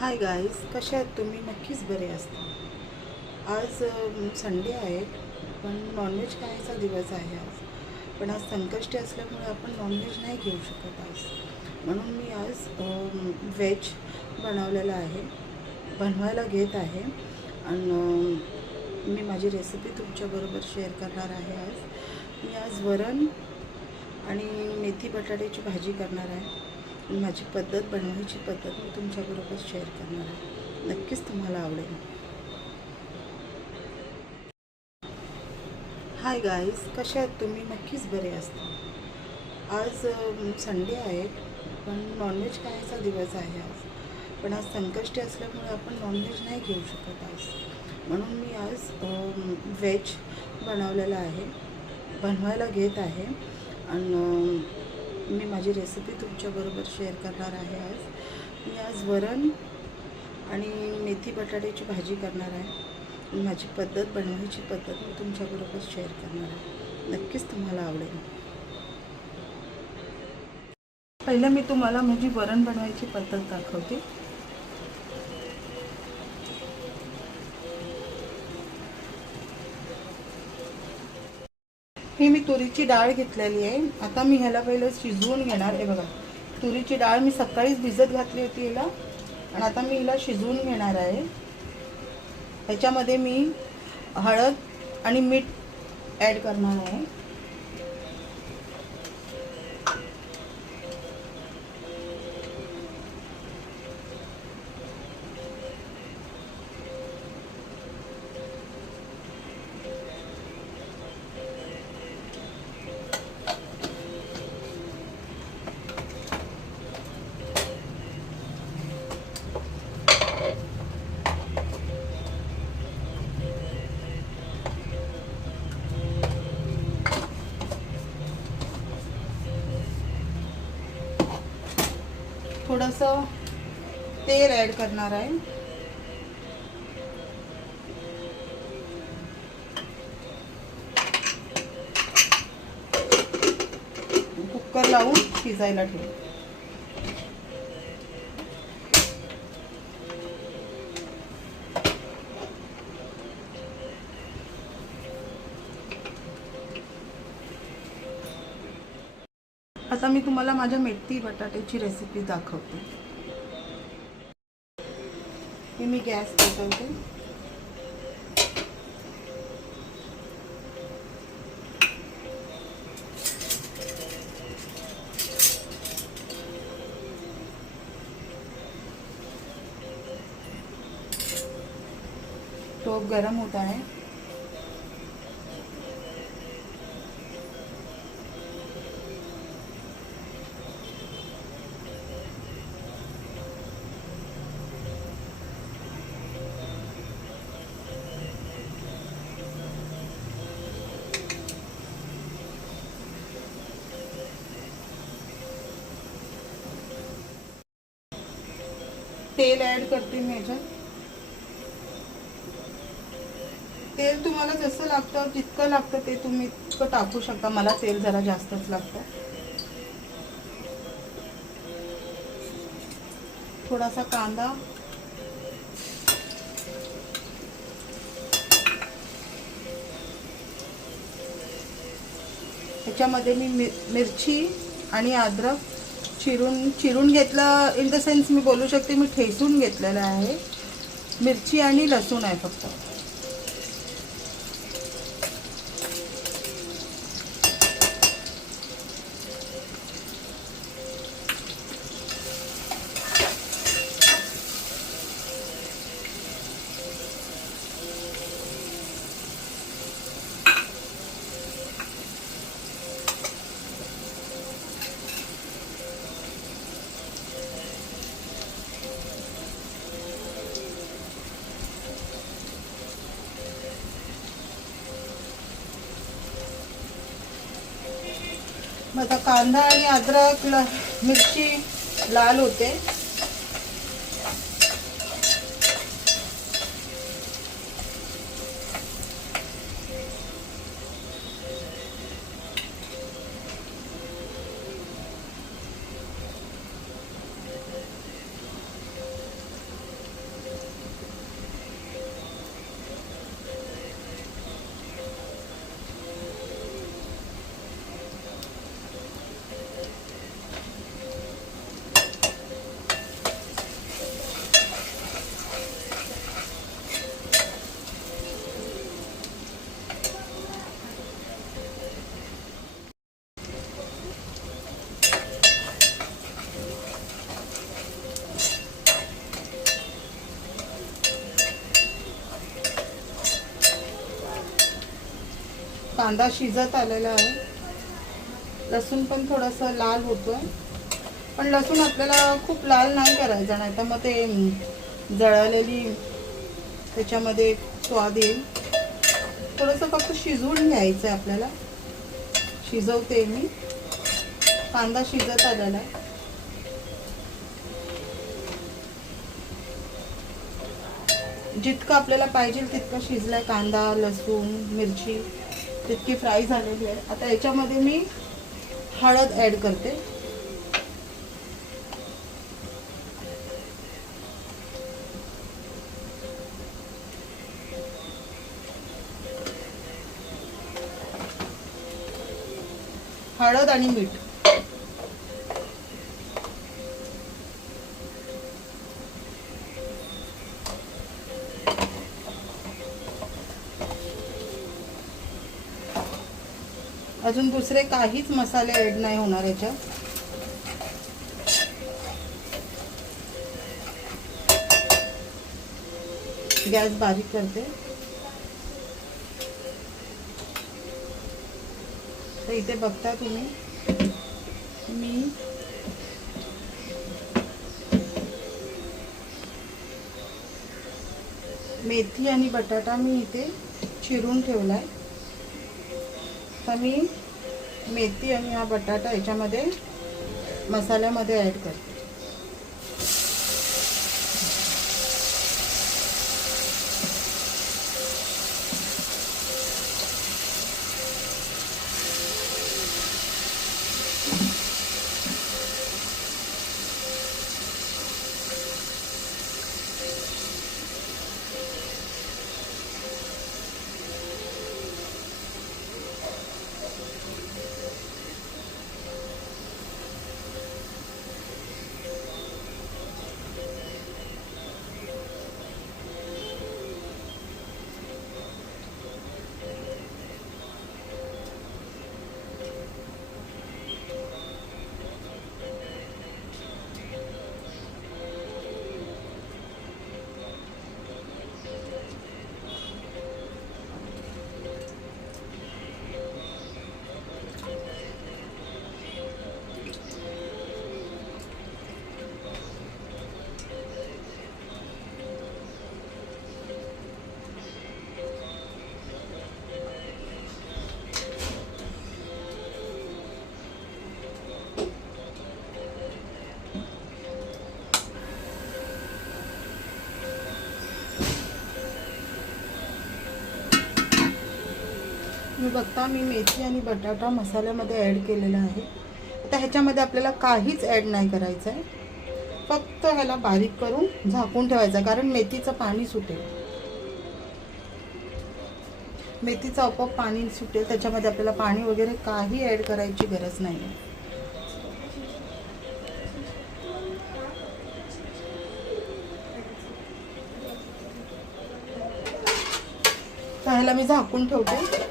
Hi guys, कशा आहेत तुम्ही? नक्कीच बरे असता. आज संडे आहे, पण नॉनव्हेज खायचा दिवस आहे आज. पण आज संकष्टी असल्यामुळे आपण नॉनव्हेज नाही घेऊ शकत आज. म्हणून मी आज व्हेज बनवलेलं आहे, बनवायला घेत आहे. आणि मी माझी रेसिपी तुमच्याबरोबर शेअर करणार आहे. मी आज वरण आणि मेथी बटाट्याची भाजी करणार आहे. माझी पद्धत, बनवण्याची पद्धत मी तुमच्याबरोबर शेअर करणार आहे. नक्कीच तुम्हाला आवडेल. हाय गाईज, कशा आहेत तुम्ही? नक्कीच बरे असता. आज संडे आहे, पण नॉनव्हेज खायचा दिवस आहे आज. पण आज संकष्टी असल्यामुळे आपण नॉनव्हेज नाही घेऊ शकत आज. म्हणून मी आज व्हेज बनवलेलं आहे, बनवायला घेत आहे. आणि मी माझी रेसिपी तुमच्याबरोबर शेअर करणार आहे. मी आज वरण आणि मेथी बटाट्याची भाजी करणार आहे. माझी पद्धत, बनवण्याची पद्धत मी तुमच्याबरोबर शेअर करणार आहे. नक्कीच तुम्हाला आवडेल. पहिलं मी तुम्हाला माझी वरण बनवायची पद्धत दाखवते. ही मी तुरीची डाळ घेतलेली आहे. आता मी ह्याला पहिलं शिजवून घेणार आहे. बघा, तुरीची डाळ मी सकाळीच भिजत घातली होती हिला, आणि आता मी हिला शिजवून घेणार आहे. ह्याच्यामध्ये मी हळद आणि मीठ ॲड करणार आहे. थोडंसं तेल ॲड करणार आहे. कुकर लावून शिजायला ठेवू. आता मी तुम्हाला माझ्या मेथी बटाट्याची रेसिपी दाखवते. मी गॅस पेटवते. टोप गरम होता है. तेल ॲड करते मी ह्याच्यात. तेल तुम्हाला जसं लागतं, जितकं लागतं ते तुम्ही इतकं टाकू शकता. मला तेल जरा जास्तच लागतं. थोडासा कांदा, ह्याच्यामध्ये मी मिरची आणि अद्रक चिरून घेतलं. इन द सेन्स मी बोलू शकते मी ठेचून घेतलेलं आहे. मिरची आणि लसूण आहे फक्त. माझा कांदा आणि अद्रक मिरची लाल होते. कांदा शिजत आलेला आहे. लसूण पण थोडंसं लाल होतोय, पण लसूण आपल्याला खूप लाल नाही करायचा, नाही तर मग ते जळालेली त्याच्यामध्ये स्वाद येईल. थोडंसं फक्त शिजवून घ्यायचं आहे आपल्याला. शिजवते मी. कांदा शिजत आलेला आहे. जितकं आपल्याला पाहिजे तितकं शिजलाय. कांदा, लसूण, मिरची तितकी फ्राय झालेली आहे. आता याच्यामध्ये मी हळद ॲड करते. हळद आणि मीठ. अजून दुसरे काहीच मसाले ॲड नाही होणार याच्यात. गॅस बारीक करते. तर इथे बघता तुम्ही, मी मेथी आणि बटाटा मी इथे चिरून ठेवलाय. तर मी मेथी आणि हा बटाटा याच्यामध्ये मसाल्यामध्ये ॲड करते. मी बघता मी मेथी आणि बटाटा मसाल्यामध्ये ॲड केलेला आहे. आता ह्याच्यामध्ये आपल्याला काहीच ॲड नाही करायचं आहे. फक्त ह्याला बारीक करून झाकून ठेवायचं, कारण मेथीचं पाणी सुटेल. मेथीचं आपोआप पाणी सुटेल. त्याच्यामध्ये आपल्याला पाणी वगैरे काही ॲड करायची गरज नाही आहे. तर ह्याला मी झाकून ठेवते.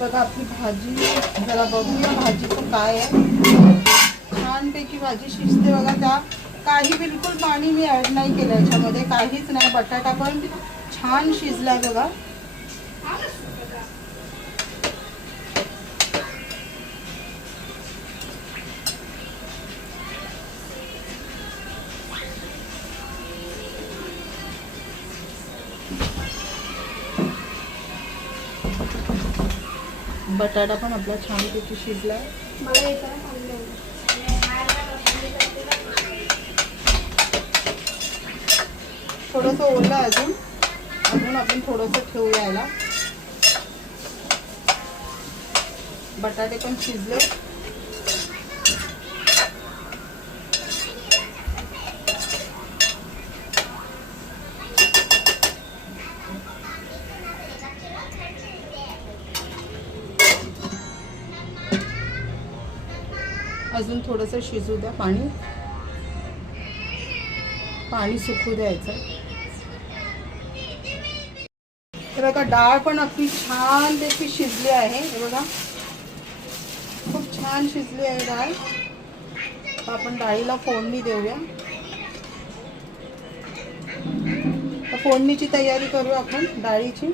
बघा आपली भाजी, जरा बघूया भाजीचं काय आहे. छानपैकी भाजी शिजते बघा. त्या काही बिलकुल पाणी मी ॲड नाही केलं याच्यामध्ये, काहीच नाही. बटाटा पण छान शिजलाय बघा. बटाटा पण आपला छानपैकी शिजलाय. थोडंसं ओलं अजून आपण थोडंसं ठेवूया याला. बटाटे पण शिजले. अजून थोडंसं शिजू द्या. पाणी सुकू द्यायचं. हे बघा डाळ पण आपली छानपैकी शिजली आहे. हे बघा खूप छान शिजली आहे डाळ. आपण डाळीला फोडणी देऊया. फोडणीची तयारी करू आपण डाळीची.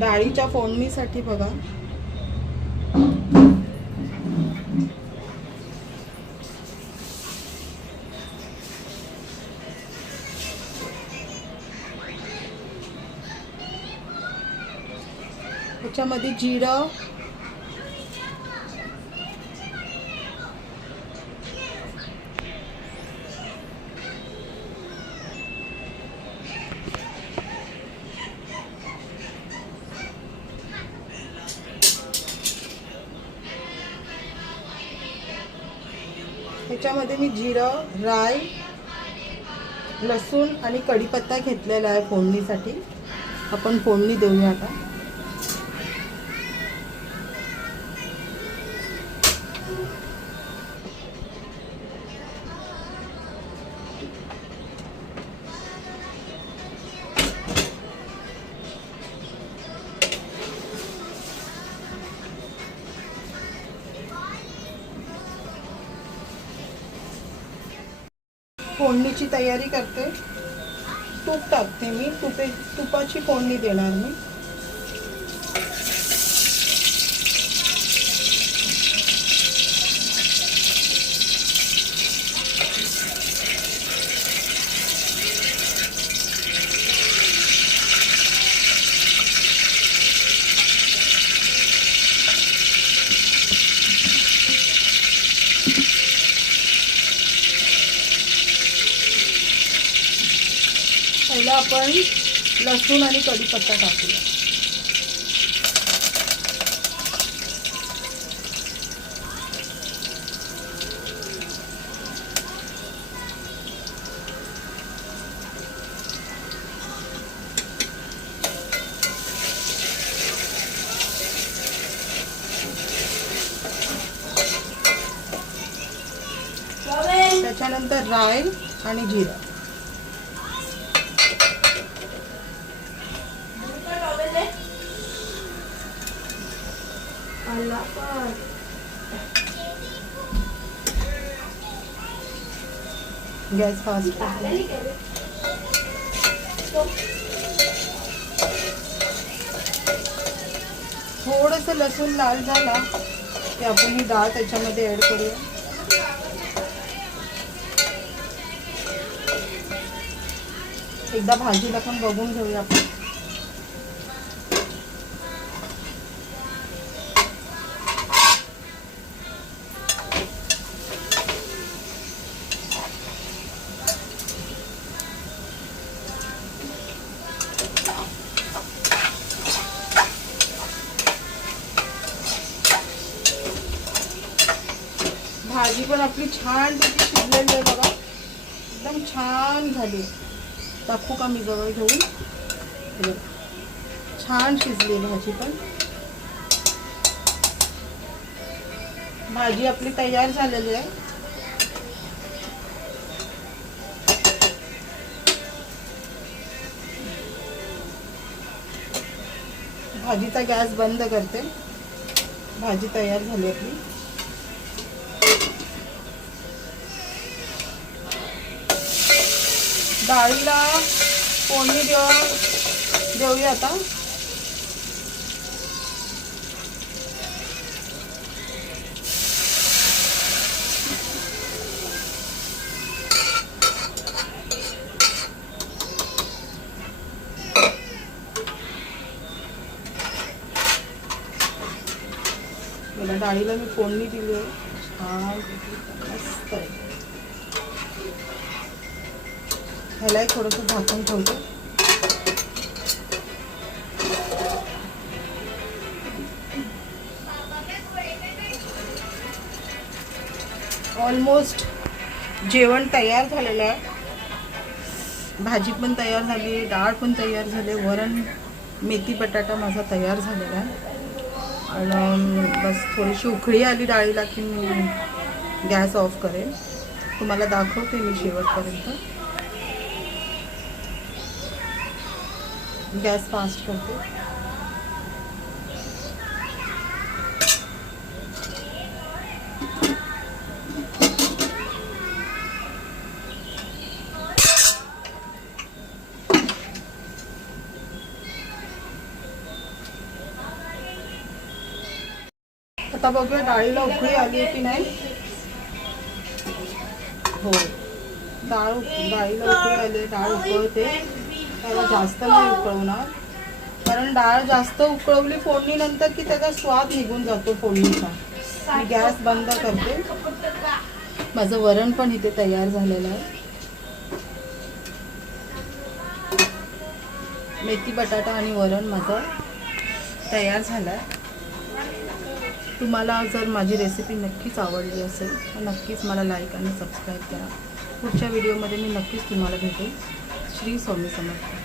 डाळीच्या फोडणीसाठी बघा त्याच्यामध्ये जिरं, त्याच्यामध्ये मी जिरं, राई, लसूण आणि कढीपत्ता घेतलेला आहे फोडणीसाठी. आपण फोडणी देऊया आता. फोडणीची तयारी करते. तूप टाकते मी. तुपाची फोडणी देणार मी. पहिला आपण लसूण आणि कढीपत्ता टाकूया. त्याच्यानंतर राई आणि जिरं. गॅस फास्ट करते. थोडंसं लसूण लाल झाला की आपण ही डाळ त्याच्यामध्ये ऍड करूया. एकदा भाजीला पण बघून घेऊया आपण. भाजी पण आपली छान पैकी शिजलेली आहे बघा. एकदम छान झाली. दाखवू का मी जवळ घेऊन? छान शिजली भाजी पण. भाजी आपली तयार झालेली आहे. भाजीचा गॅस बंद करते. भाजी तयार झाली आपली. डाळीला फोडणी देऊया आता. डाळीला मी फोडणी दिली आहे. छान मस्त आहे. ह्याला थोडंसं झाकून ठेवते. ऑलमोस्ट जेवण तयार झालेलं आहे. भाजी पण तयार झाली, डाळ पण तयार झाली, वरण मेथी बटाटा माझा तयार झालेला आहे. आणि बस थोडीशी उकळी आली डाळीला की मी गॅस ऑफ करेन. तुम्हाला दाखवते मी शेवटपर्यंत. गॅस फास्ट करते. आता बघूया डाळीला उकळी आली आहे की नाही. हो, डाळीला उकळी आली, डाळ उकळते. त्याला जास्त नाही उकळवणार, कारण डाळ जास्त उकळवली फोडणीनंतर की त्याचा स्वाद निघून जातो फोडणीचा. मी गॅस बंद करते. माझं वरण पण इथे तयार झालेलं आहे. मेथी बटाटा आणि वरण माझं तयार झालं आहे. तुम्हाला जर माझी रेसिपी नक्कीच आवडली असेल तर नक्कीच मला लाईक आणि सबस्क्राईब करा. पुढच्या व्हिडिओमध्ये मी नक्कीच तुम्हाला भेटेन. श्री स्वामी समर्थ.